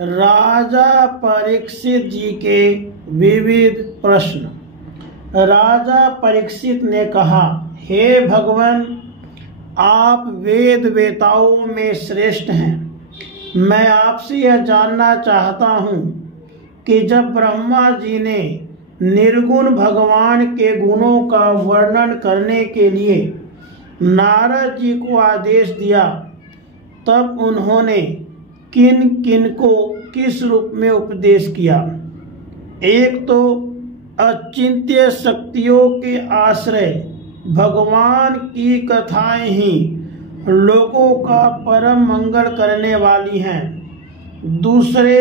राजा परीक्षित जी के विविध प्रश्न। राजा परीक्षित ने कहा, हे भगवान, आप वेद वेताओं में श्रेष्ठ हैं। मैं आपसे यह जानना चाहता हूँ कि जब ब्रह्मा जी ने निर्गुण भगवान के गुणों का वर्णन करने के लिए नारद जी को आदेश दिया, तब उन्होंने किन किन को किस रूप में उपदेश किया। एक तो अचिंत्य शक्तियों के आश्रय भगवान की कथाएं ही लोगों का परम मंगल करने वाली हैं। दूसरे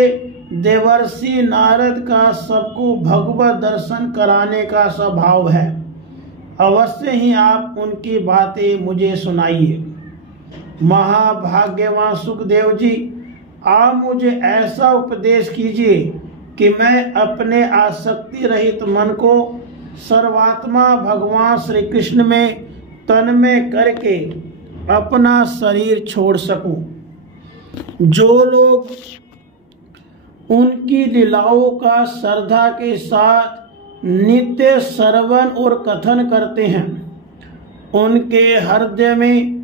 देवर्षि नारद का सबको भगवत दर्शन कराने का स्वभाव है। अवश्य ही आप उनकी बातें मुझे सुनाइए। महाभाग्यवान सुखदेव जी, आप मुझे ऐसा उपदेश कीजिए कि मैं अपने आसक्ति रहित मन को सर्वात्मा भगवान श्री कृष्ण में तन्मय करके अपना शरीर छोड़ सकूं। जो लोग उनकी लीलाओं का श्रद्धा के साथ नित्य श्रवण और कथन करते हैं, उनके हृदय में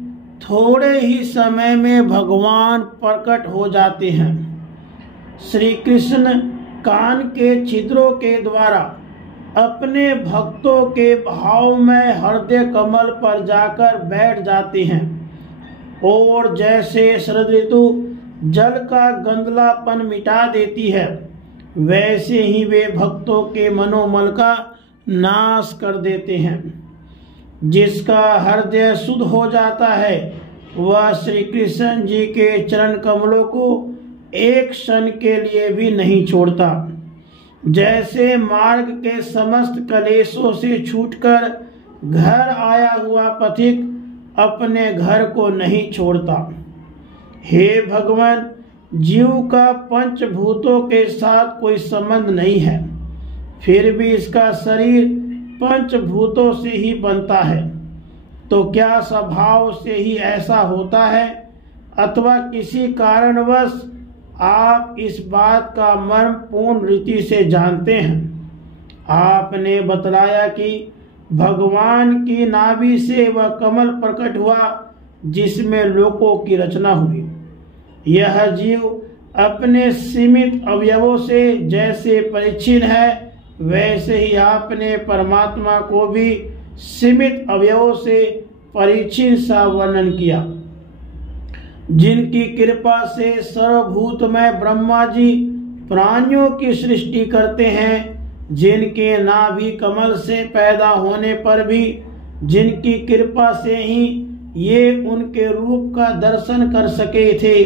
थोड़े ही समय में भगवान प्रकट हो जाते हैं। श्री कृष्ण कान के छिद्रों के द्वारा अपने भक्तों के भाव में हृदय कमल पर जाकर बैठ जाते हैं और जैसे शरद ऋतु जल का गंदलापन मिटा देती है, वैसे ही वे भक्तों के मनोमल का नाश कर देते हैं। जिसका हृदय शुद्ध हो जाता है, वह श्री कृष्ण जी के चरण कमलों को एक क्षण के लिए भी नहीं छोड़ता। जैसे मार्ग के समस्त कलेशों से छूटकर घर आया हुआ पथिक अपने घर को नहीं छोड़ता। हे भगवान, जीव का पंचभूतों के साथ कोई संबंध नहीं है, फिर भी इसका शरीर पंचभूतों से ही बनता है। तो क्या स्वभाव से ही ऐसा होता है अथवा किसी कारणवश आप इस बात का मर्म पूर्ण रीति से जानते हैं? आपने बतलाया कि भगवान की नाभि से वह कमल प्रकट हुआ जिसमें लोकों की रचना हुई। यह जीव अपने सीमित अवयवों से जैसे परिच्छिन्न है, वैसे ही आपने परमात्मा को भी सीमित अवयवों से परिच्छिन्न सा वर्णन किया। जिनकी कृपा से सर्वभूतमय ब्रह्मा जी प्राणियों की सृष्टि करते हैं, जिनके नाभि कमल से पैदा होने पर भी जिनकी कृपा से ही ये उनके रूप का दर्शन कर सके थे,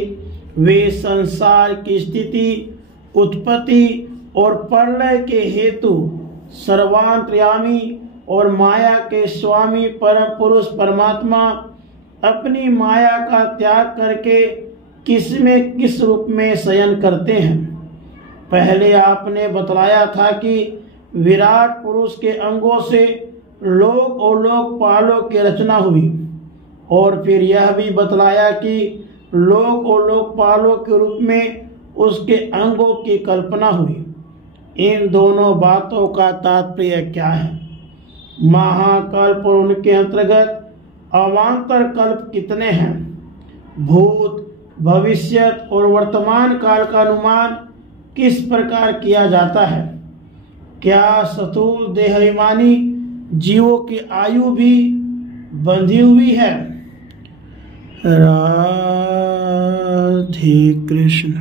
वे संसार की स्थिति, उत्पत्ति और प्रलय के हेतु सर्वांतर्यामी और माया के स्वामी परम पुरुष परमात्मा अपनी माया का त्याग करके किस में किस रूप में शयन करते हैं। पहले आपने बतलाया था कि विराट पुरुष के अंगों से लोक और लोकपालों की रचना हुई, और फिर यह भी बतलाया कि लोक और लोकपालों के रूप में उसके अंगों की कल्पना हुई। इन दोनों बातों का तात्पर्य क्या है? महाकल्प और उनके अंतर्गत अवान्तर कल्प कितने हैं? भूत, भविष्यत और वर्तमान काल का अनुमान किस प्रकार किया जाता है? क्या स्थूल देहाभिमानी जीवों की आयु भी बंधी हुई है? राधे कृष्ण।